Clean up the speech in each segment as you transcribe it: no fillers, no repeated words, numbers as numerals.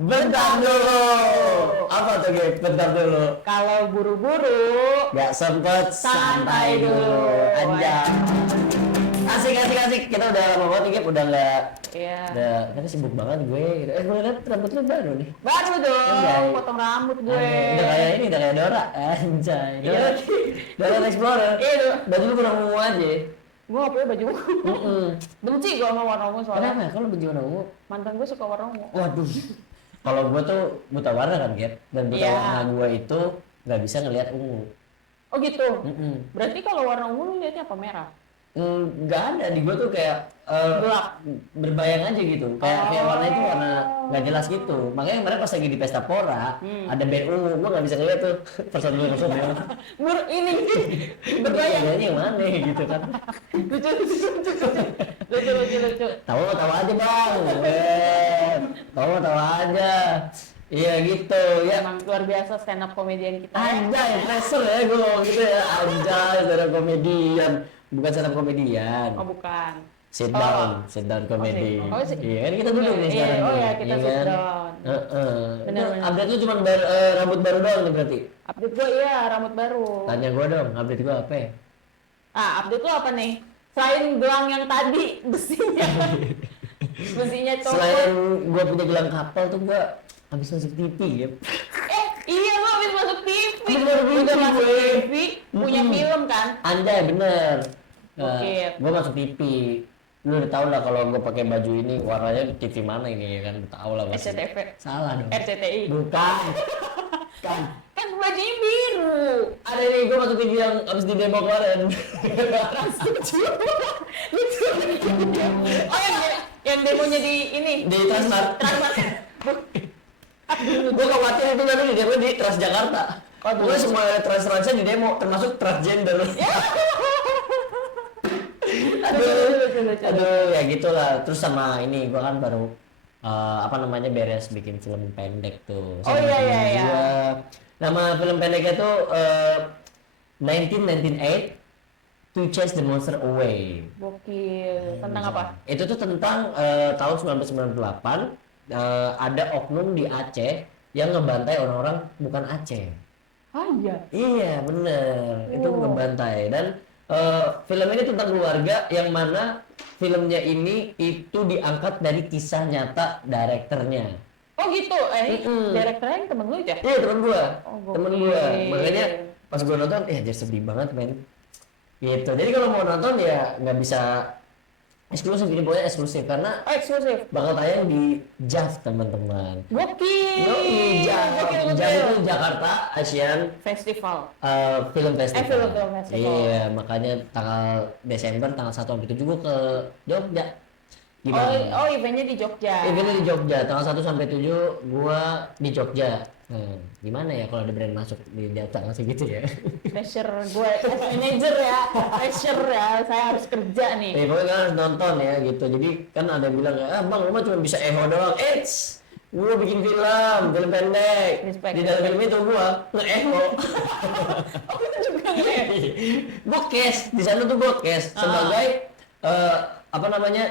Bentar dulu. Apa tuh Gap? Bentar dulu. Kalau buru-buru, Gak sempet santai dulu. Anjay. Asik. Kita udah lama banget nih Gap. Udah nggak. ya. Karena sibuk banget gue. Gitu. Gue liat rambut lu baru nih. Baru dong, Anjay. potong rambut gue. Udah kayak ini, udah kayak Dora. Anjay. Iya. Dora Explorer. Iya. Baju lu kurang ungu aja. Gue gak punya baju ungu. Benci gue sama warna ungu soalnya. Kenapa? Kalau benci warna ungu? Mantan gue suka warna ungu. Waduh. Kalau gue tuh buta warna kan, Gap. Dan buta Iya. warna gue itu nggak bisa ngelihat ungu. Oh gitu. Mm-mm. Berarti kalau warna ungu lu liatnya apa, merah? Nggak ada di gue tuh kayak Gelap. berbayang aja gitu. Kayak warna itu warna nggak jelas gitu. Makanya kemarin pas lagi di pesta pora ada band ungu, gue nggak bisa ngeliat tuh personil. Ini berbayang. Ini yang mana gitu kan? Lucu. Tahu aja bang. Tahu aja. Iya gitu ya. Emang luar biasa stand up komedian kita. Anjay, pressure ya gue ngomong gitu ya. Anjay, stand up komedian. Bukan stand up komedian. Oh bukan. Sit down comedy. Iya kan kita duduk nih Iya, sekarang. oh nih. ya kita Iya sit kan? down. Benar. Benar. Update lu cuma rambut baru doang nih berarti. Update gue iya rambut baru. Tanya gua dong, update gua apa ya? Update lu apa nih? Selain gelang yang tadi besinya. Besinya copot. Selain gua punya gelang kapal tuh gua habis masuk TV ya. Iya lu habis masuk TV. Habis masuk TV, Udah masuk gue. TV, punya film kan? Anjay bener. Oke. Gua masuk TV. Lu udah tau lah kalau gua pakai baju ini warnanya TV mana ini ya kan? Udah tau lah pasti. SCTV. Salah dong. RCTI. Bukan. Kan. Kan bajunya biru. Ada nih gua masuk TV yang habis di demo kemarin. Lucu. Oh yang demonya di ini. Di Transmart. Aduh, Gue khawatir itu nanti di demo di Transjakarta. Gue semua trans-transnya di demo, termasuk transgender. Aduh, ya gitulah. Terus sama ini, gue kan baru beres bikin film pendek tuh. Oh Sama iya, temen iya. gua. Nama film pendeknya tuh 1998 To Chase the Monster Away. Gokil. Tentang apa? Itu tuh tentang tahun 1998 ada oknum di Aceh yang ngebantai orang-orang bukan Aceh. Ah iya. Iya bener, itu Oh. ngebantai. Dan film ini tentang keluarga yang mana filmnya ini itu diangkat dari kisah nyata direkturnya. Oh gitu. Direkturnya yang temen lu ya? Iya temen gua, Oh, temen gokil. gua. Makanya pas gua nonton, ya jadi sedih banget men. Gitu. Jadi kalau mau nonton ya nggak bisa eksklusif, ini pokoknya eksklusif karena Oh eksklusif. bakal tayang di JAF teman-teman. Gokil. Yoi, JAF. Gokil. JAF itu Jakarta Asian Festival. Film Festival. Film Festival. Iya, makanya tanggal Desember tanggal 1 sampai 7 gua ke Jogja. Gimana? Oh eventnya di Jogja. Eventnya di Jogja, tanggal 1 sampai 7 gua di Jogja. Gimana ya kalau ada brand masuk di data ngasih gitu ya? Pressure gue as manager ya. Pressure ya. Saya harus kerja nih. Pokoknya kan harus nonton ya gitu. Jadi kan ada yang bilang, bang lu mah cuma bisa eho doang. Gua bikin film pendek. Respect. Di dalam film itu gua nge-eho. Oh itu juga gue. Gua cast, di sana tuh gua cast sebagai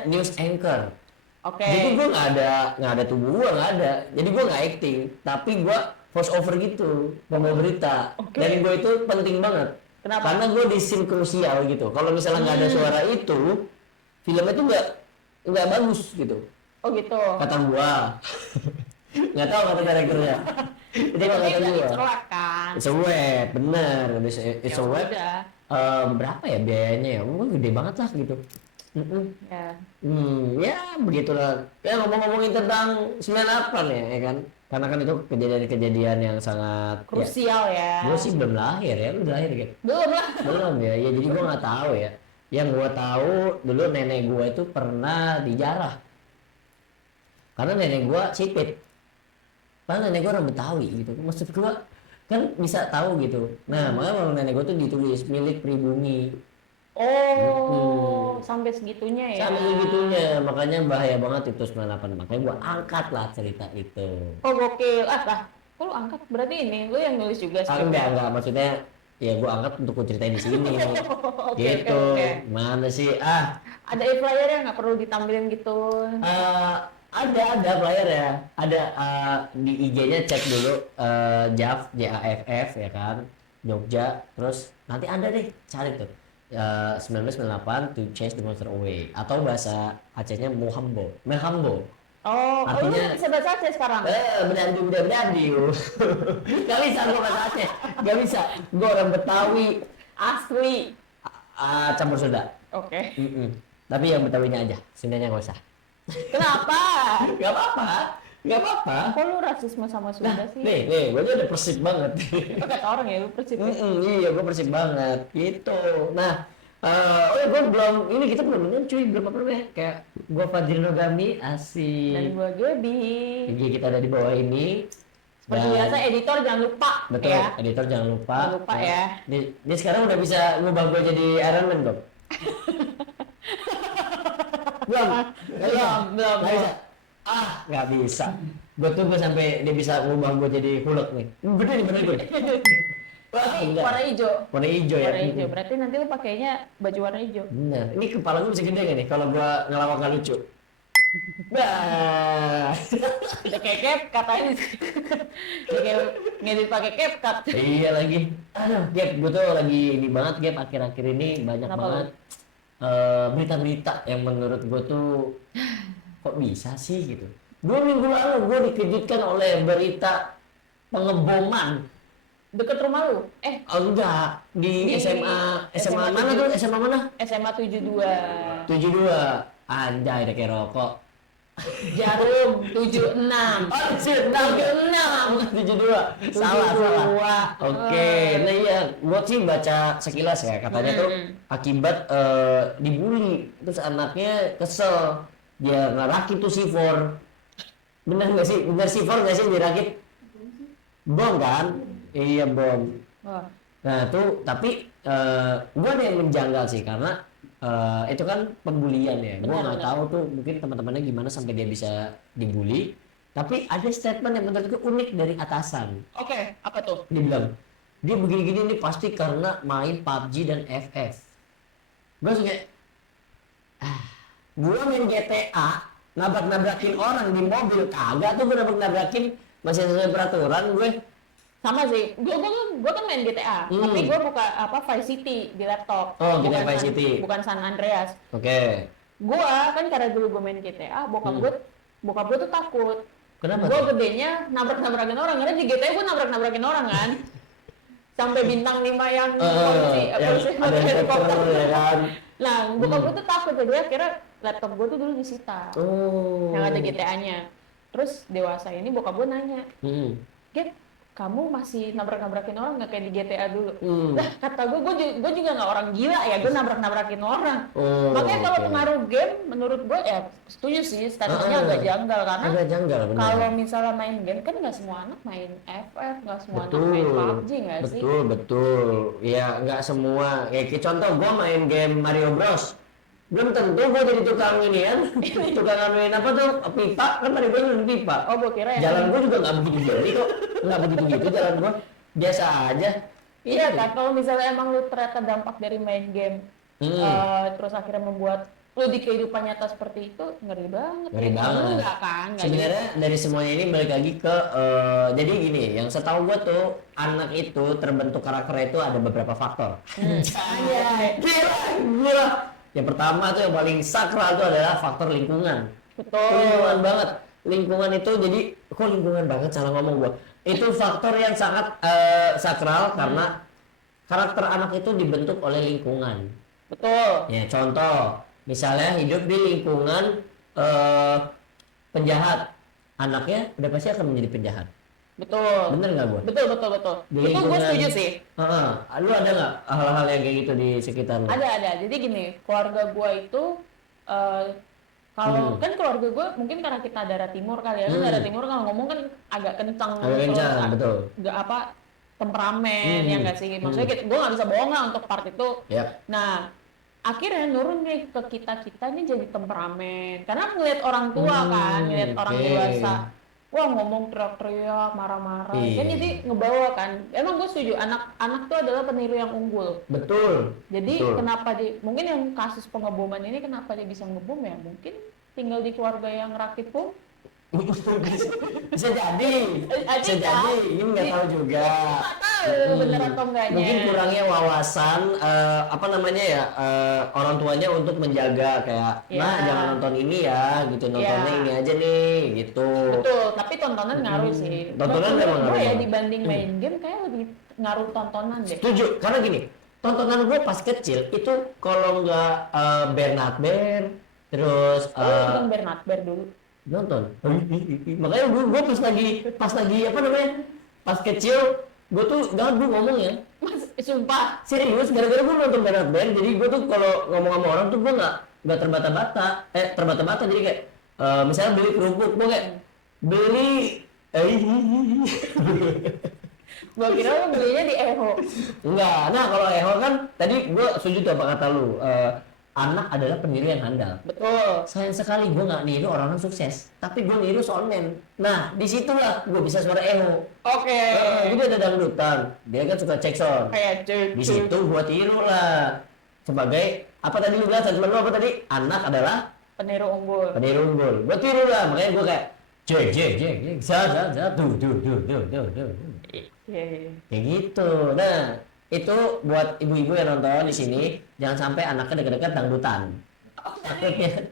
news anchor. Oke. Jadi gua nggak ada tubuh gua nggak ada. Jadi gua nggak acting, tapi gua voice over gitu, pembawa berita. Oke. Dan gua itu penting banget. Kenapa? Karena gua di scene krusial gitu. Kalau misalnya nggak ada suara itu, filmnya itu nggak bagus gitu. Oh gitu. Kata gua. Nggak tahu kata direkturnya. Itu Tapi kata nggak gua. dicelak kan. It's a web, bener. It's a web. Udah. Berapa ya biayanya ya? Gede banget lah gitu. Ya. Ya begitulah. Ya ngomong-ngomongin tentang 98 ya kan? Karena kan itu kejadian-kejadian yang sangat Krusial ya. Gue sih belum lahir ya, lu udah lahir kan? Belum lah. Belum ya, ya jadi gue nggak tahu ya. Yang gue tahu dulu nenek gue itu pernah dijarah. Karena nenek gue sipit. Karena nenek gue orang Betawi gitu. Maksud gue kan bisa tahu gitu. Nah makanya kalau nenek gue tuh ditulis milik pribumi. Oh, sampai segitunya ya. Sampai segitunya, makanya bahaya banget itu 98. Makanya gua angkat lah cerita itu. Oh, gokil. Kok lu angkat? Berarti ini lu yang nulis juga Enggak, maksudnya ya gua angkat untuk gua ceritain di sini. Oke, Gitu. oke. Mana sih? Ada e-flyer yang nggak perlu ditampilin gitu. Ada player ya. Ada di IG-nya cek dulu JAF JAFF ya kan. Jogja. Terus nanti ada deh cari tuh. 1998 to chase the monster away atau bahasa Acehnya Mohambo. Mehambo. Oh, lu Artinya bisa bahasa Aceh sekarang? berdandu. Gak bisa gua bahasa Aceh. Gak bisa. Gua orang Betawi Asli. campur Sunda. Oke. Tapi yang Betawinya aja, Sundanya nggak usah. Kenapa? Gak apa-apa. Gak apa-apa. Kok lu rasisme sama Sunda sih? Nih, gue udah persib banget. Itu kata orang ya, lu percaya. Iya, gue persib banget. Gitu. Nah, gue belum, ini kita belum nonton cuy, belum apa ya? Kayak gue Fadil Nogami, Dan asik. gua Gaby. IG kita ada di bawah ini. Seperti biasa, editor jangan lupa Betul, ya. editor jangan lupa. Jangan lupa ya. Dia sekarang udah bisa ngubah gue jadi Iron Man, Dok. Belum. Belum. Nggak bisa. Nggak bisa. Gue tunggu sampai dia bisa ngubah gue jadi Hulk nih. Bener gue. Wah, enggak. Warna hijau. Warna hijau ya. Warna hijau. Berarti nanti lu pakainya baju warna hijau. Bener. Ini kepala gue bisa gede gak nih kalau gue ngelawak gak lucu? Bah. Udah kayak CapCut aja. Udah kayak ngedit pakai CapCut. Iya lagi. Aduh, Gap, gue tuh lagi ini banget Gap akhir-akhir ini banyak Kenapa, banget berita-berita yang menurut gue tuh kok bisa sih gitu. 2 minggu lalu gue dikejutkan oleh berita pengeboman. Deket rumah lu? Oh enggak, di SMA SMA mana tuh? SMA mana? SMA 72. 72. Anjay, udah kayak rokok. Jarum 76. Oh, 72. Salah. Oke. Nah iya, gua sih baca sekilas ya, katanya tuh akibat dibully, terus anaknya kesel. Dia ngerakit tuh C4. Bener nggak sih? Bener C4 nggak sih dirakit? Bom kan? Iya bom. Wah. Nah tuh tapi gue ada yang menjanggal sih karena itu kan pembulian ya. Gue nggak tahu tuh mungkin teman-temannya gimana sampai dia bisa dibully. Tapi ada statement yang menurut gue unik dari atasan. Oke, apa tuh? Dia bilang dia begini-gini nih pasti karena main PUBG dan FF. Gue kayak gue main GTA nabrak-nabrakin orang di mobil kagak tuh gue nabrak-nabrakin masih sesuai peraturan gue. Sama sih, gue kan main GTA, tapi gue buka Vice City di laptop. Oh, GTA Bukan Vice City. Bukan San Andreas. Oke. Gue kan karena dulu gue main GTA, bokap gue tuh takut. Kenapa Gue tuh? gedenya nabrak-nabrakin orang, karena di GTA gue nabrak-nabrakin orang kan. Sampai bintang 5 yang polisi, yang ada helikopter ya kan. Nah, bokap gue tuh takut, jadi akhirnya laptop gue tuh dulu disita. Oh. Yang ada GTA-nya. Terus dewasa ini bokap gue nanya, Gap, kamu masih nabrak-nabrakin orang nggak kayak di GTA dulu? Lah kata gue juga nggak orang gila ya, gue nabrak-nabrakin orang. Makanya kalau pengaruh game, menurut gue ya setuju sih, statusnya agak janggal karena Agak janggal, benar. kalau misalnya main game kan nggak semua anak main FF, nggak semua anak main PUBG nggak sih? Betul. Ya nggak semua. Kayak contoh gue main game Mario Bros. Belum tentu gue jadi tukang ini kan. Tukang anuin apa tuh pipa kan Mario Bros itu pipa. Oh gue kira ya. Jalan gue juga nggak begitu jeli kok. Nggak begitu gitu jalan gue. Biasa aja. Iya kan, kalau misalnya emang lu ternyata dampak dari main game, terus akhirnya membuat lu di kehidupan nyata seperti itu, ngeri banget. Ngeri banget. Enggak kan? Sebenarnya dari semuanya ini balik lagi ke jadi gini, yang setahu gue tuh anak itu terbentuk karakternya itu ada beberapa faktor. Gila. Yang pertama tuh yang paling sakral itu adalah faktor lingkungan. Betul. Lingkungan banget. Lingkungan itu jadi kok lingkungan banget salah ngomong gua. Itu faktor yang sangat sakral karena karakter anak itu dibentuk oleh lingkungan. Betul. Ya, contoh, misalnya hidup di lingkungan penjahat, anaknya udah pasti akan menjadi penjahat. Betul. Bener nggak gua? Betul. Di Itu gue lingkungan- setuju sih. Lu ada nggak hal-hal yang kayak gitu di sekitar lu? Ada. Jadi gini, keluarga gue itu kalau kan keluarga gue mungkin karena kita darah timur kali ya, kan darah timur kalau ngomong kan agak kencang, Agak kencang, betul. Nggak temperamen ya nggak sih. Maksudnya gue nggak bisa bohong lah untuk part itu. Yap. Nah, akhirnya nurun nih ke kita ini jadi temperamen karena ngeliat orang tua kan, ngeliat orang oke. dewasa, wah ngomong teriak-teriak, marah-marah, kan Iya. jadi ngebawa kan. Emang gue setuju, anak tuh adalah peniru yang unggul. Betul. Jadi Betul. kenapa mungkin yang kasus pengeboman ini kenapa dia bisa ngebom ya? Mungkin tinggal di keluarga yang rakit pun. Bisa jadi, ini nggak tahu juga. Nggak tahu bener atau enggaknya. Mungkin kurangnya wawasan apa namanya ya orang tuanya untuk menjaga kayak, nah jangan nonton ini ya, gitu nontonnya ini aja nih, gitu. Betul, tapi tontonan ngaruh sih. Tontonan memang ngaruh. Ya dibanding main game kayak lebih ngaruh tontonan deh. Setuju, karena gini, tontonan gue pas kecil itu kalau nggak Bernard Bear, terus Nonton Bernard Bear dulu. nonton. Makanya gue pas lagi apa namanya, pas kecil gue tuh gak ngomong ya. Mas, sumpah. Serius, gara-gara gue nonton Bernard Bear, jadi gue tuh kalau ngomong sama orang tuh gue nggak terbata-bata, jadi kayak misalnya beli kerupuk, gue kayak beli Gua kira lu belinya di Eho. enggak. Nah kalau Eho kan tadi gue setuju tuh apa kata lu, anak adalah pendiri yang handal. Betul. Sayang sekali gue nggak niru orang sukses, tapi gue niru soundman. Nah disitulah gue bisa suara Eho. Oke. Jadi ada dangdutan, dia kan suka cek sound. Kayak Di situ gue tiru lah sebagai apa tadi lu bilang statement lu apa tadi? Anak adalah peniru unggul. Gue tiru lah, makanya gue kayak jeng za tuh. Iya. Kayak gitu. Nah itu buat ibu-ibu yang nonton di sini, jangan sampai anaknya deket-deket dangdutan.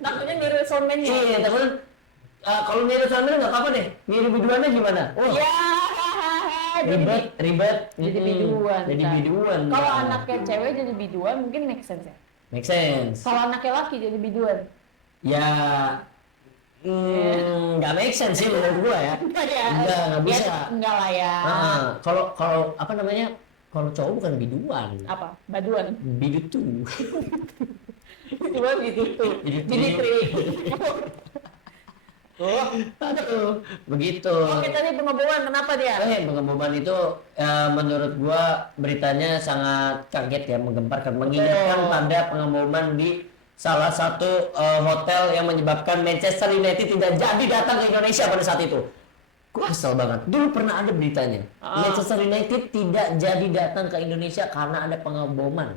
Takutnya niru soundman-nya. Iya, takutnya kalau niru soundman nggak apa-apa deh. Niru biduannya gimana? Oh, Ya. ribet. Jadi biduan. Jadi biduan. Kalau anaknya cewek jadi biduan mungkin make sense ya. Make sense. Kalau anaknya laki jadi biduan. Ya, nggak make sense sih menurut gua ya. Nggak bisa. Enggak lah ya. Kalau apa namanya? Kalau cowok bukan biduan. Apa? Baduan. Bidutu. Cuma gitu. Biditri. Aduh, begitu. Oke, tadi pengeboman kenapa dia? Pengeboman itu menurut gua beritanya sangat kaget ya, menggemparkan, mengingatkan pada pengeboman di salah satu hotel yang menyebabkan Manchester United tidak jadi datang ke Indonesia pada saat itu. Gua kesel banget. Dulu pernah ada beritanya. Manchester United tidak jadi datang ke Indonesia karena ada pengeboman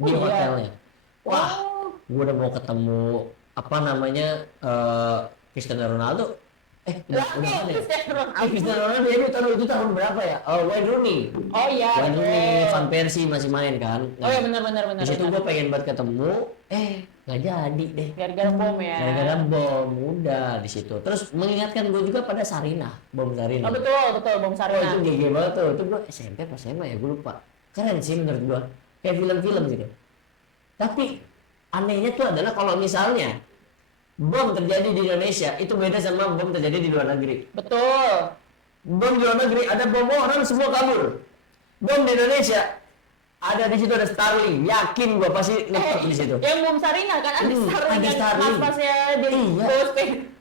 di hotelnya. Wah, gua udah mau ketemu apa namanya Cristiano Ronaldo. Cristiano Ronaldo itu tahun berapa ya? Wayne Rooney. Oh iya. Wayne Rooney, Van Persie masih main kan. Oh iya benar. Di situ gue pengen banget ketemu, nggak jadi deh. Gara-gara bom ya. Gara-gara bom, udah di situ. Terus mengingatkan gue juga pada Sarinah, bom Sarinah. Oh betul, bom Sarinah. Itu GG banget tuh. Itu gue SMP pas SMA ya, gue lupa. Keren sih menurut gue. Kayak film-film gitu. Tapi anehnya tuh adalah kalau misalnya bom terjadi di Indonesia itu beda sama bom terjadi di luar negeri. Betul. Bom di luar negeri ada bom orang semua kabur. Bom di Indonesia ada di situ ada Starling. Yakin gua pasti ngetop di situ. Yang bom Sarinah kan ada Starling ada yang Starling. mas-masnya di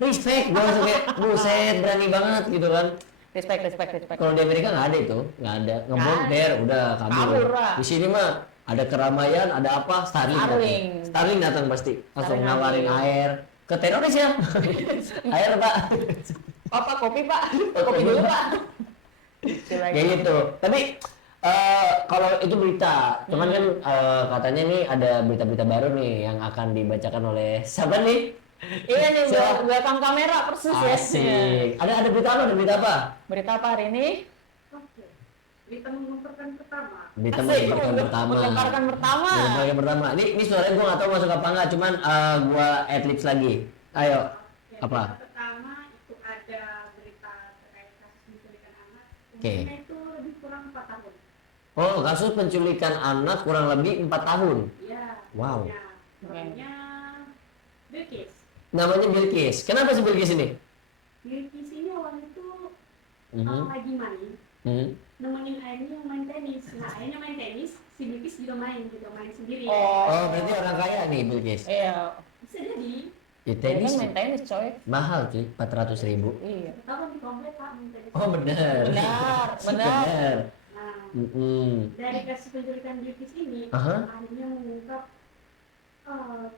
Respect. Gua langsung kayak buset berani banget gitu kan. Respect. Kalau di Amerika nggak ada itu, nggak ada. Ngebom der udah kabur. Di sini mah ada keramaian, ada apa Starling datang pasti langsung nawarin air ke teroris ya. Air pak. Kopi pak. Kopi dulu pak. Kayak gitu. Tapi kalau itu berita, cuman kan katanya nih ada berita-berita baru nih yang akan dibacakan oleh siapa nih? Iya nih belakang kamera persis ya. Asik. Ada berita apa? Berita apa hari ini? Berita mengemparkan pertama. Mengemparkan pertama. Ini suaranya gue nggak tahu masuk apa nggak, cuman gue adlibs lagi. Ayo. Apa? Pertama itu ada berita terkait kasus penculikan anak. Oke. Itu lebih kurang 4 tahun. Oh, kasus penculikan anak kurang lebih 4 tahun. Iya. Wow. Namanya Bilkis. Namanya Bilkis. Kenapa sih Bilkis ini? Bilkis ini awalnya itu lagi main. Nemenin ayahnya yang main tenis. Nah, ayahnya main tenis, si Bilkis juga main sendiri. Oh, berarti orang kaya nih Bilkis. Iya. Bisa jadi. Ya, tenis main tenis coy. mahal cuy, 400.000. Iya. Kita kan di komplek Pak main tenis. Oh benar. Benar. Nah, dari kasus penculikan Bilkis ini, akhirnya mengungkap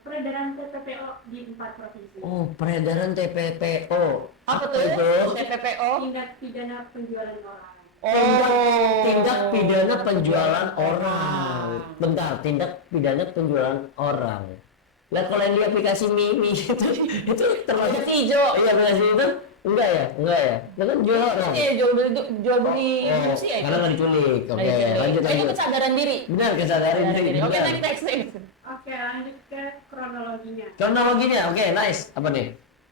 peredaran TPPO di 4 provinsi. Oh, peredaran TPPO. Apa tuh itu? TPPO? Tindak pidana penjualan orang. Tindak pidana penjualan orang. Bentar, tindak pidana penjualan orang. Lah kalau yang di aplikasi Mimi itu termasuk Aplikasi hijau. Iya aplikasi itu enggak ya? Itu kan jual orang. Iya, jual beli fungsi ya. Karena nggak diculik. Oke, Itu lanjut. kesadaran diri. Benar kesadaran diri. Oke, benar. next. Oke, lanjut ke kronologinya. Kronologinya, oke, nice. Apa nih?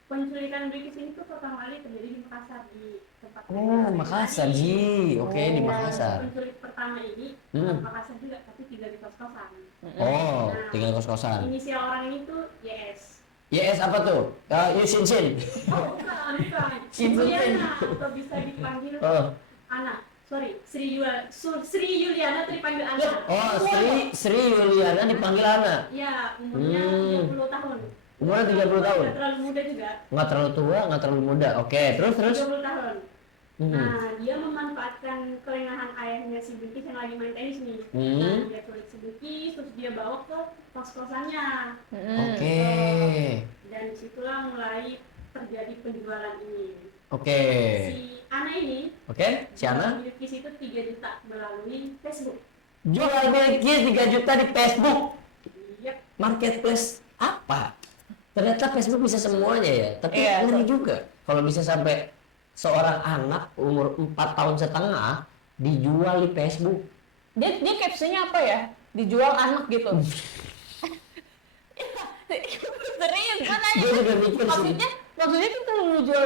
Penculikan Bilqis ini tuh pertama kali terjadi di Makassar, di tempat Oh, Makassar, Ji. Oke, di Oh. Makassar. Penculik pertama ini Makassar juga, tapi tinggal di kos-kosan. Oh, tinggal kos-kosan. Inisial orang ini tuh YS. YS apa tuh? Yusin Shin. Oh, bukan. Sin. Yuliana, atau bisa dipanggil Oh. Ana. Sorry, Sri Yuliana tuh dipanggil Ana. Oh, Sri Yuliana dipanggil Ana. Iya, umurnya 30 tahun. Umurnya 30 tahun. Nggak terlalu muda juga. Nggak terlalu tua, nggak terlalu muda. Oke, terus. 30 tahun. Nah, dia memanfaatkan kelengahan ayahnya si Bilqis yang lagi main tenis nih. Nah, dia culik si Bilqis, terus dia bawa ke kos-kosannya. Oke. Dan disitulah mulai terjadi penjualan ini. Oke. Si Ana ini, Oke, si Ana Bilqis itu 3 juta melalui Facebook. jual Bilqis 3 juta di Facebook. Iya. Marketplace apa? Ternyata Facebook bisa semuanya ya. Tapi Iya, ngeri juga kalau bisa sampai seorang anak umur 4 tahun setengah dijual di Facebook. Dia captionnya apa ya? Dijual anak gitu. Serius, gue nanya. Gue juga mikir sih. Maksudnya kan kalau lu jual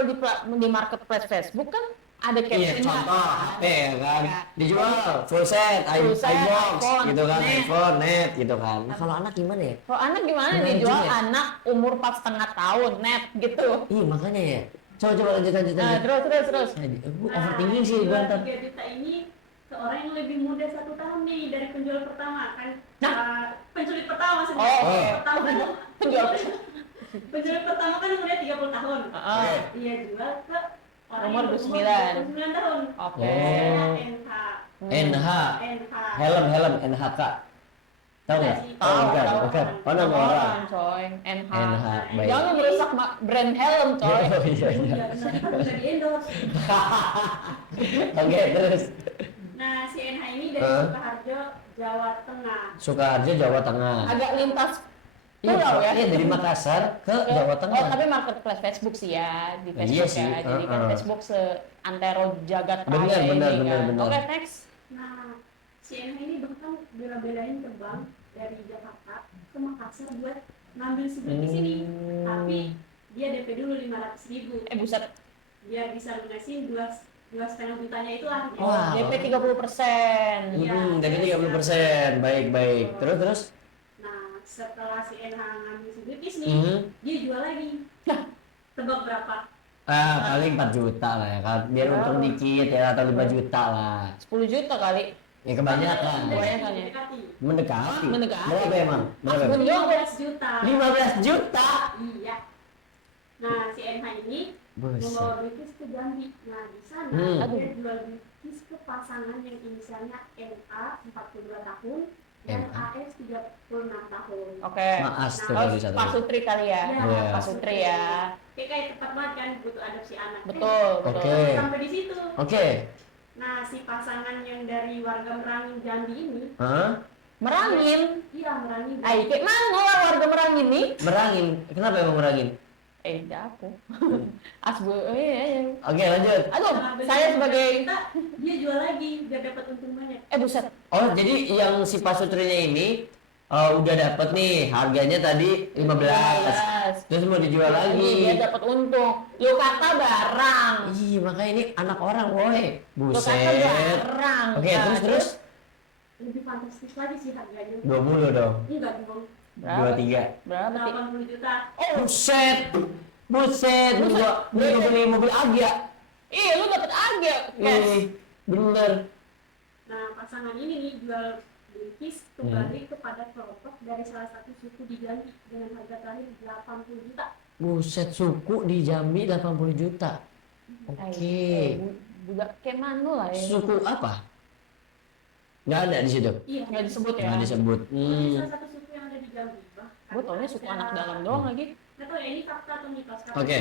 di marketplace Facebook kan ada Iya, captionnya. contoh HP ya kan. Ya. Dijual full set, Full set, iBox iPhone, gitu kan, net. iPhone, net gitu kan. Nah, kalau anak gimana ya? Kalau anak gimana Menarik dijual juga ya. anak umur 4,5 tahun net gitu. Ih, makanya ya. Coba lanjut. Nah, terus. Gue overthinking sih gue ntar. 3 juta ini ke orang yang lebih muda 1 tahun nih dari penjual pertama kan. Penculik pertama maksudnya. Oh, Penculik pertama kan penjual. penculik pertama kan umurnya 30 tahun. Heeh. Dia jual ke orang Umur yang 29. 29 tahun. Oke. NH. NH, NH. helm NHK. Tahu nggak? Tahu, tahu. Bukan. Oh, nama orang. Coy, NH. NH, baik. Jangan merusak brand helm, coy. Oh, iya. Iya benar, bisa di endorse. Oke, terus. Nah, si NH ini dari Sukoharjo, Jawa Tengah. Sukoharjo, Jawa Tengah. Agak lintas Iya, pulau ya. iya, dari Makassar ke Jawa Tengah. Oh, tapi marketplace Facebook sih ya, di Facebook Iya sih, ya. Jadi kan Facebook seantero jagat Benar, raya benar, ini benar, kan. benar. Oke, next. Nah, si NH ini bahkan bela-belain terbang dari Jakarta ke Makassar buat ngambil si Bilqis ini. Tapi dia DP dulu 500.000. Buset. Dia bisa lunasin 2,5 jutanya itu lah. Wah. DP 30%. Iya. Dari 30%. Baik. Terus. Nah, setelah si NH ngambil si Bilqis nih, dia jual lagi. Tebak berapa? Paling 4 juta lah ya kan. Biar untung dikit ya, atau 5 juta lah. 10 juta kali. Ya kebanyakan. Kebanyakan ya. Mendekati. Mendekati. Berapa emang? Berapa? Aku juga 15 juta. 15 juta. Iya. Nah, si NH ini membawa Buset. Bilqis ke Jambi. Nah, di sana dia jual Bilqis ke pasangan yang inisialnya NA 42 tahun dan NA. AS 36 tahun. Oke. Maas tuh Oh, kalau di sana. Pak Sutri kali ya. Iya. Pak Sutri ya. Kayak tepat banget kan butuh adopsi anak. Betul. Oke. Sampai di situ. Oke. Nah, si pasangan yang dari warga Merangin Jambi ini, Hah? Merangin. iya Merangin. Ay, kayak mana lah warga Merangin nih? Merangin. Kenapa emang merangin? Aku. Asbu. Iya. Oke, lanjut. Aduh, Nah, saya sebagai dia jual lagi biar dapat untung banyak. buset. Oh, jadi yang si pasutrinya ini udah dapet nih harganya tadi 15. Terus mau dijual lagi. Dia dapat untung. Lu kata barang. Ih, makanya ini anak orang, woy. Lu kata Buset. barang. Oke, Nah, terus Lebih fantastis lagi sih harganya. 20 dong. Enggak dong. Berapa? 23. Berapa sih? 80 juta. Buset. Beli mobil Agya. Iya, lu dapat agak. Yes. Bener. Nah, pasangan ini nih jual Bilqis kembali kepada kelompok dari salah satu suku di Jambi dengan harga terakhir 80 juta. Buset, suku di Jambi 80 juta. Oke. Juga kayak mana lah ya. Suku apa? Nggak ada di situ. Iya. Nggak disebut ya. Nggak disebut. Ini salah satu suku yang ada di Jambi. Gue taunya suku anak dalam doang lagi. Nggak tahu ya, ini fakta atau mitos. Karena Oke.